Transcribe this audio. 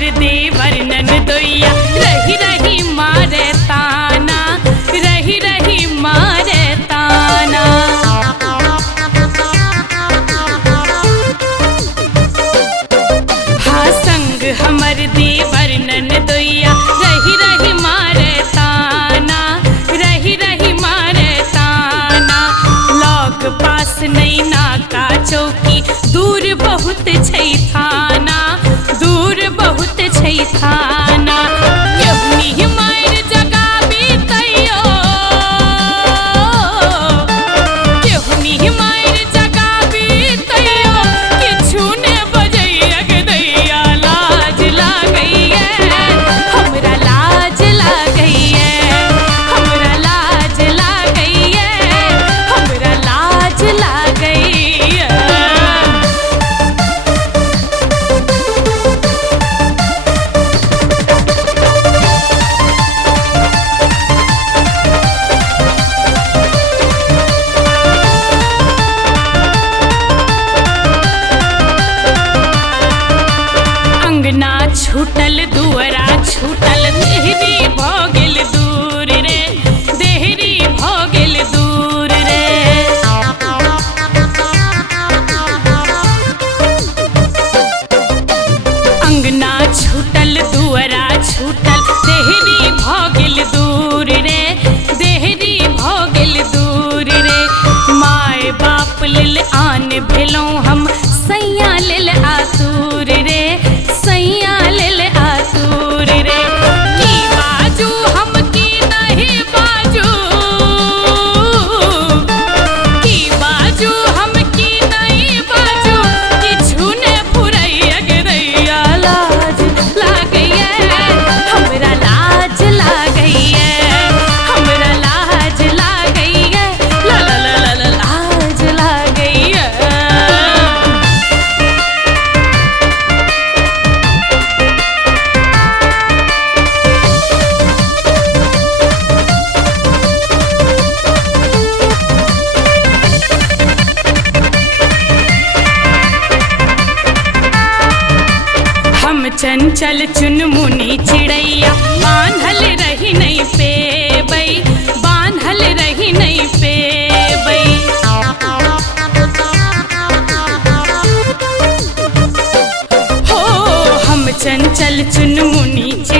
हमर देवर ननदोइया रही रही मारे ताना, रही रही मारे ताना। हाँ संग हमर देवर ननदोइया रही रही मारे ताना, रही रही मारे ताना। लौक पास नहीं नाका चौकी दूर बहुत छै थाना, दूर बहुत छै थाना। केहुनी मार जगाबी तैयो, केहुनी मार जगाबी तैयो किछु ने बजैया गे दैया। लाज लागैया हमरा, लाज लागैया हमरा, लाज लागैया हमरा, लाज लागैया। अंगना छूटल दुअरा छूटल, देहरी भऽ गेल दूर रे, देहरी भऽ गेल दूर रे। अंगना छूटल दुअरा छूटल, देहरी भऽ गेल दूर रे, देहरी भऽ गेल दूर रे। माय बाप लेल आन भेलहुँ हम, सैया लेल आतुर रे, सैया लेल आतुर रे। की बाजू हम की नहीं बाजू, की बाजू हम की नहीं बाजू किछु ने फुरैया गे दैया। लाज लागैया हमरा, लाज लागैया हमरा, लाज लागैया ला ला ला ला ला, लाज लागैया। हम चंचल चुनमुनी चिड़ैया, बान्हल रही नहीं पेबै, बान्हल रही नहीं पेबै। हो हम चंचल चुनमुनी चिड़ैया,